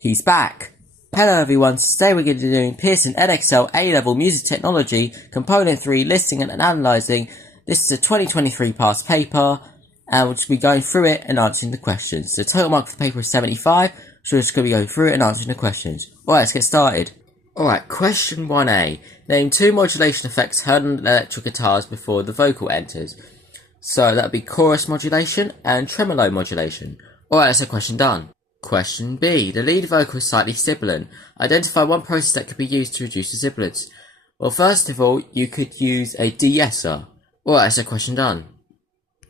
He's back! Hello everyone, today we're going to be doing Pearson Edexcel A-Level Music Technology, Component 3, Listing and Analysing. This is a 2023 past paper, and we'll just be going through it and answering the questions. The total mark for the paper is 75, so we're just going to be going through it and answering the questions. Alright, let's get started. Alright, question 1A. Name two modulation effects heard on electric guitars before the vocal enters. So that would be chorus modulation and tremolo modulation. Alright, that's a question done. Question B. The lead vocal is slightly sibilant. Identify one process that could be used to reduce the sibilance. Well, first of all, you could use a de-esser. Alright, that's a question done.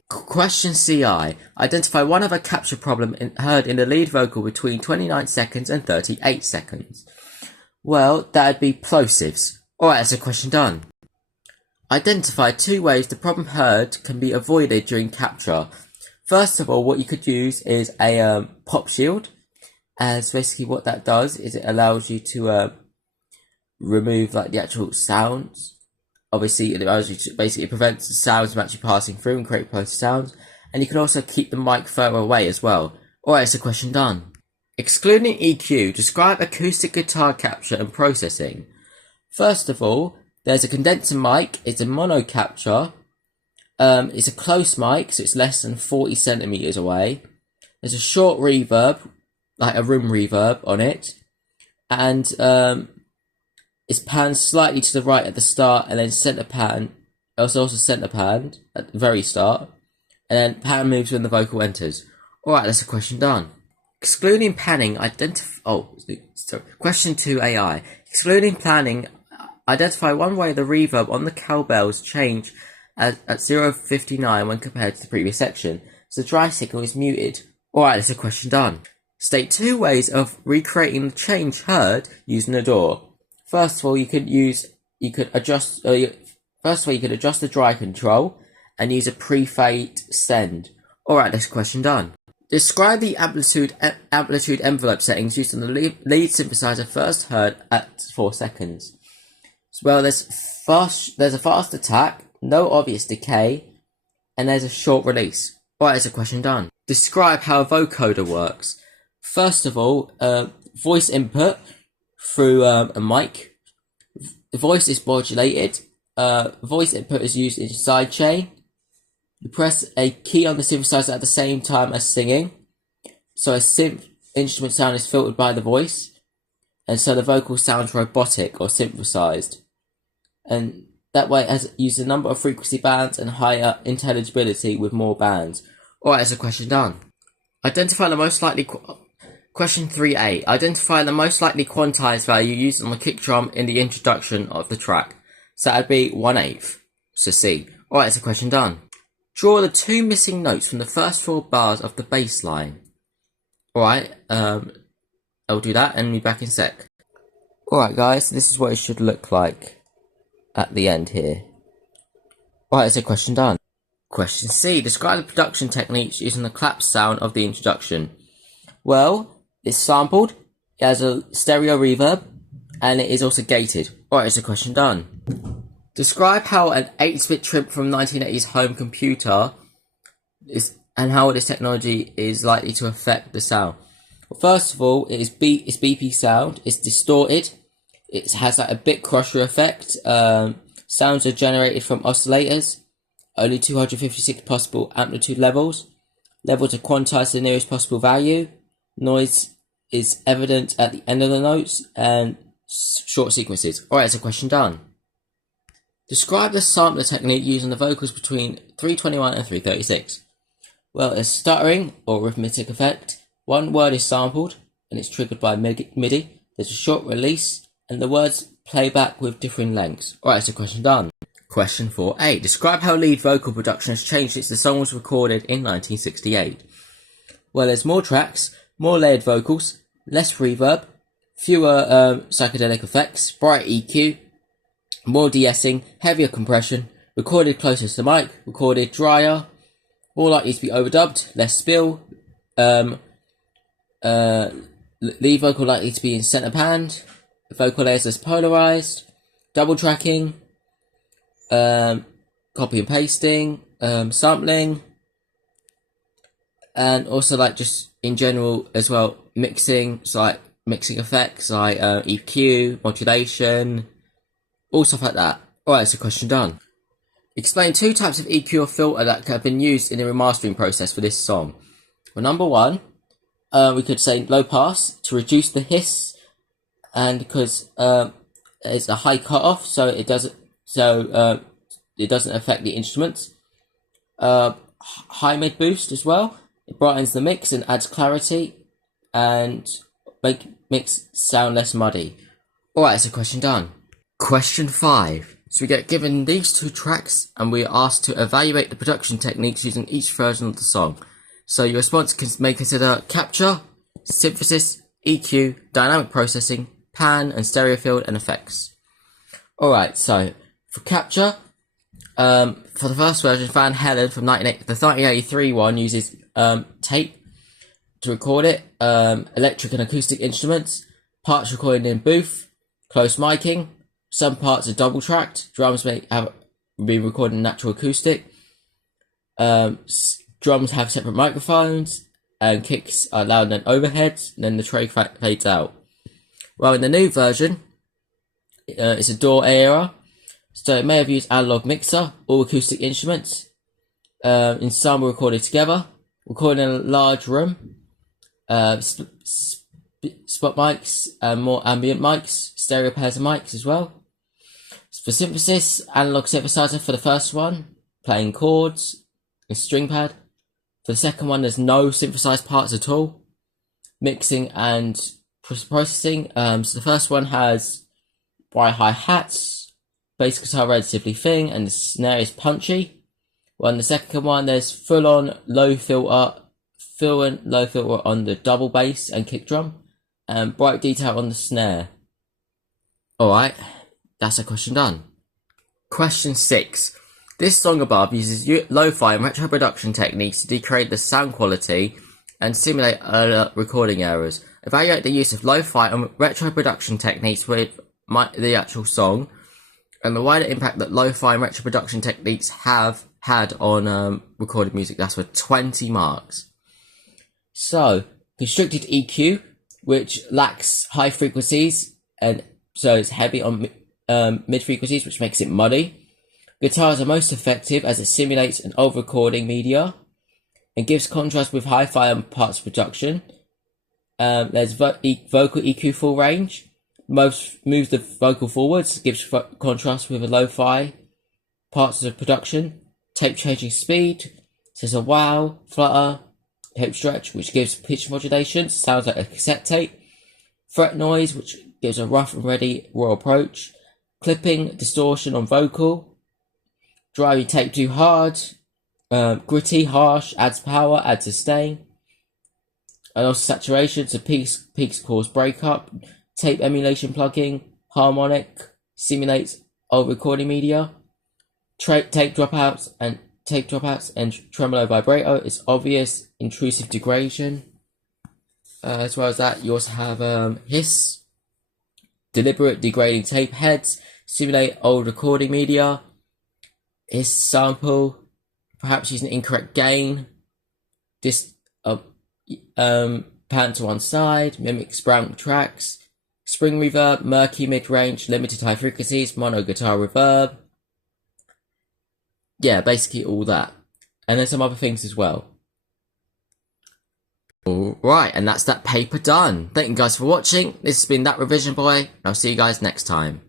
Question CI. Identify one other capture problem heard in the lead vocal between 29 seconds and 38 seconds. Well, that would be plosives. Alright, that's a question done. Identify two ways the problem heard can be avoided during capture. First of all, what you could use is a pop shield, as basically what that does is it allows you to remove like the actual sounds. Obviously, it allows you to basically prevents the sounds from actually passing through and create plosive sounds, and you can also keep the mic further away as well. Alright, it's a question done. Excluding EQ, describe acoustic guitar capture and processing. First of all, there's a condenser mic, it's a mono capture. It's a close mic, so it's less than 40 centimeters away. There's a short reverb, like a room reverb on it, and it's panned slightly to the right at the start, and then center pan. It's also center panned at the very start, and then pan moves when the vocal enters. Alright, that's a question done. Excluding panning, Question 2 AI. Excluding panning, identify one way the reverb on the cowbells change at 0.59 when compared to the previous section, so the dry signal is muted. Alright, that's a question done. State two ways of recreating the change heard using the DAW. First of all, you could adjust the dry control and use a pre-fade send. Alright, that's a question done. Describe the amplitude envelope settings used on the lead synthesizer first heard at 4 seconds. Well, there's a fast attack, no obvious decay, and there's a short release. Alright, that's a question done. Describe how a vocoder works. First of all, voice input through a mic. The voice is modulated. Voice input is used in sidechain. You press a key on the synthesizer at the same time as singing, so a synth instrument sound is filtered by the voice, and so the vocal sounds robotic or synthesized. And that way it has used a number of frequency bands and higher intelligibility with more bands. Alright, that's a question done. Identify the most likely... Question 3A. Identify the most likely quantized value used on the kick drum in the introduction of the track. So that would be 1/8. So C. Alright, that's a question done. Draw the two missing notes from the first 4 bars of the bass line. Alright, I'll do that and be back in a sec. Alright guys, this is what it should look like at the end here. Alright, that's a question done. Question C. Describe the production techniques using the clap sound of the introduction. Well, it's sampled, it has a stereo reverb, and it is also gated. Alright, it's a question done. Describe how an 8-bit trimp from 1980s home computer and how this technology is likely to affect the sound. Well, first of all, it's BP sound, it's distorted, it has like a bit crusher effect. Sounds are generated from oscillators, only 256 possible amplitude levels. Levels are quantized to the nearest possible value. Noise is evident at the end of the notes, and short sequences. Alright, that's a question done. Describe the sampler technique using the vocals between 321 and 336. Well, a stuttering or arithmetic effect. One word is sampled, and it's triggered by MIDI. There's a short release, and the words play back with differing lengths. Alright, that's a question done. Question 4A. Describe how lead vocal production has changed since the song was recorded in 1968. Well, there's more tracks, more layered vocals, less reverb, fewer psychedelic effects, bright EQ, more de-essing, heavier compression, recorded closer to the mic, recorded drier, more likely to be overdubbed, less spill, lead vocal likely to be in center panned, vocal layers less polarized, double tracking, copy and pasting, sampling, and also like just in general as well, mixing, so like mixing effects like EQ, modulation, all stuff like that. Alright, so question done. Explain 2 types of EQ or filter that have been used in the remastering process for this song. Well, number 1, we could say low pass to reduce the hiss, and because it's a high cutoff, so it doesn't affect the instruments. High mid boost as well. It brightens the mix and adds clarity, and make mix sound less muddy. Alright, so question done. Question 5. So we get given these 2 tracks, and we are asked to evaluate the production techniques using each version of the song. So your response may consider capture, synthesis, EQ, dynamic processing, pan and stereo field, and effects. Alright, so for capture, for the first version, Van Halen from the 1983 one uses tape to record it, electric and acoustic instruments, parts recorded in booth, close miking, some parts are double tracked, drums may have been recorded in natural acoustic, drums have separate microphones, and kicks are louder than overheads, and then the tray fades out. Well, in the new version, it's a DAW era, so it may have used analog mixer, all acoustic instruments. In some were recorded together, recorded in a large room, spot mics and more ambient mics, stereo pairs of mics as well. For synthesis, analog synthesizer for the first one, playing chords, a string pad. For the second one, there's no synthesized parts at all. Mixing and processing. So the first one has bright hi-hats, bass guitar relatively thin, and the snare is punchy. While in the second one, there's full-on low filter on the double bass and kick drum, and bright detail on the snare. Alright, that's a question done. Question 6. This song above uses lo-fi and retro production techniques to degrade the sound quality and simulate earlier recording errors. Evaluate the use of lo-fi and retro production techniques with the actual song, and the wider impact that lo-fi and retro production techniques have had on recorded music. That's for 20 marks. So, constricted EQ, which lacks high frequencies, and so it's heavy on mid frequencies, which makes it muddy. Guitars are most effective as it simulates an old recording media and gives contrast with hi-fi and parts production. There's vocal EQ full range. Moves the vocal forwards, gives contrast with a lo-fi parts of production. Tape changing speed, there's a wow, flutter, tape stretch, which gives pitch modulation, sounds like a cassette tape. Fret noise, which gives a rough and ready raw approach. Clipping, distortion on vocal. Driving tape too hard. Gritty, harsh, adds power, adds sustain. And also saturation, so peaks cause breakup. Tape emulation plugging, harmonic, simulates old recording media. Tape dropouts and tremolo vibrato is obvious, intrusive degradation. As well as that, you also have hiss, deliberate degrading tape heads, simulate old recording media. Hiss sample, perhaps using incorrect gain. Pan to one side, mimics brown tracks. Spring reverb, murky mid-range, limited high frequencies, mono guitar reverb. Yeah, basically all that. And then some other things as well. Alright, and that's that paper done. Thank you guys for watching. This has been That Revision Boy. I'll see you guys next time.